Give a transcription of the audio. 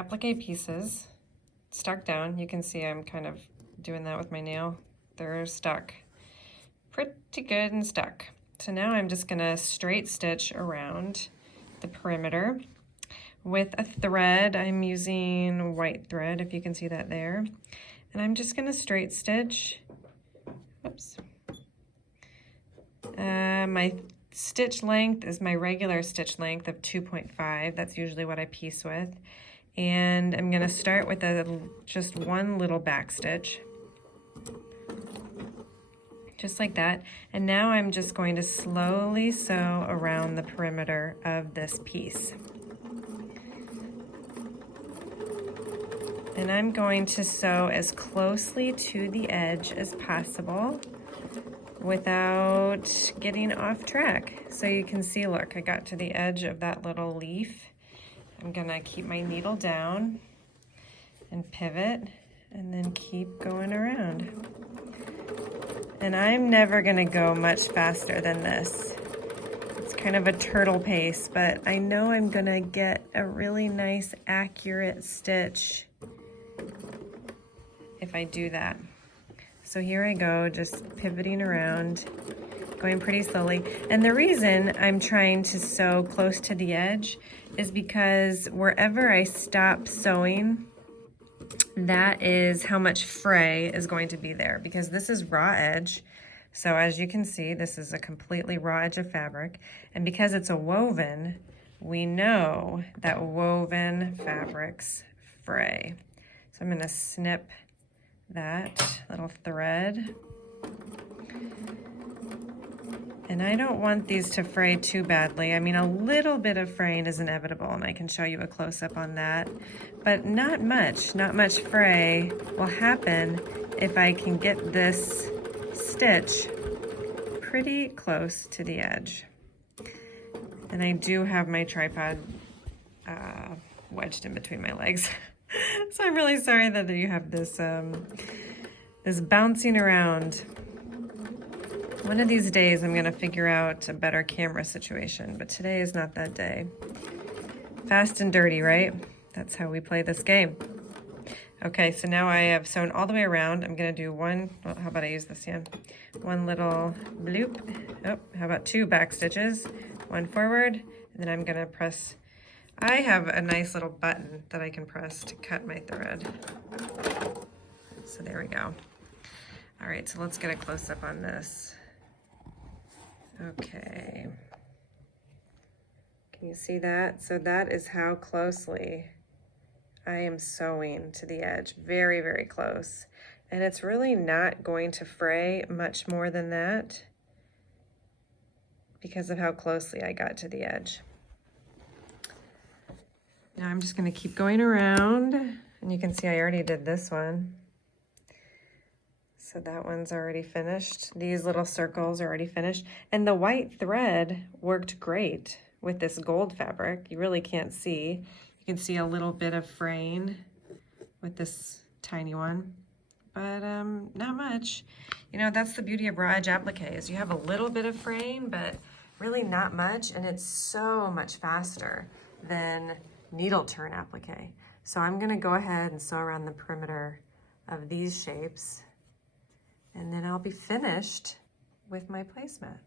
applique pieces stuck down. You can see I'm kind of doing that with my nail. They're stuck pretty good and stuck. So now I'm just gonna straight stitch around the perimeter with a thread. I'm using white thread, if you can see that there. And I'm just gonna straight stitch. Oops. My stitch length is my regular stitch length of 2.5. That's usually what I piece with. And I'm gonna start with just one little back stitch. Just like that. And now I'm just going to slowly sew around the perimeter of this piece. And I'm going to sew as closely to the edge as possible without getting off track. So you can see, look, I got to the edge of that little leaf. I'm gonna keep my needle down and pivot and then keep going around. And I'm never gonna go much faster than this. It's kind of a turtle pace, but I know I'm gonna get a really nice, accurate stitch if I do that. So here I go, just pivoting around, going pretty slowly. And the reason I'm trying to sew close to the edge is because wherever I stop sewing, that is how much fray is going to be there, because this is raw edge. So as you can see, this is a completely raw edge of fabric. And because it's a woven, we know that woven fabrics fray. So I'm gonna snip that little thread. And I don't want these to fray too badly. I mean, a little bit of fraying is inevitable, and I can show you a close-up on that. But not much fray will happen if I can get this stitch pretty close to the edge. And I do have my tripod wedged in between my legs. So I'm really sorry that you have this, this bouncing around. One of these days I'm gonna figure out a better camera situation, but today is not that day. Fast and dirty, right? That's how we play this game. Okay, so now I have sewn all the way around. I'm gonna do one, well, how about I use this hand? One little bloop. Oh, how about two back stitches? One forward, and then I'm gonna press. I have a nice little button that I can press to cut my thread. So there we go. All right, so let's get a close-up on this. Okay. Can you see that? So that is how closely I am sewing to the edge. Very, very close. And it's really not going to fray much more than that because of how closely I got to the edge. Now I'm just gonna keep going around, and you can see I already did this one. So that one's already finished. These little circles are already finished. And the white thread worked great with this gold fabric. You really can't see. You can see a little bit of fraying with this tiny one, but not much. You know, that's the beauty of raw edge applique, is you have a little bit of fraying, but really not much, and it's so much faster than needle turn applique. So I'm gonna go ahead and sew around the perimeter of these shapes, and then I'll be finished with my placemat.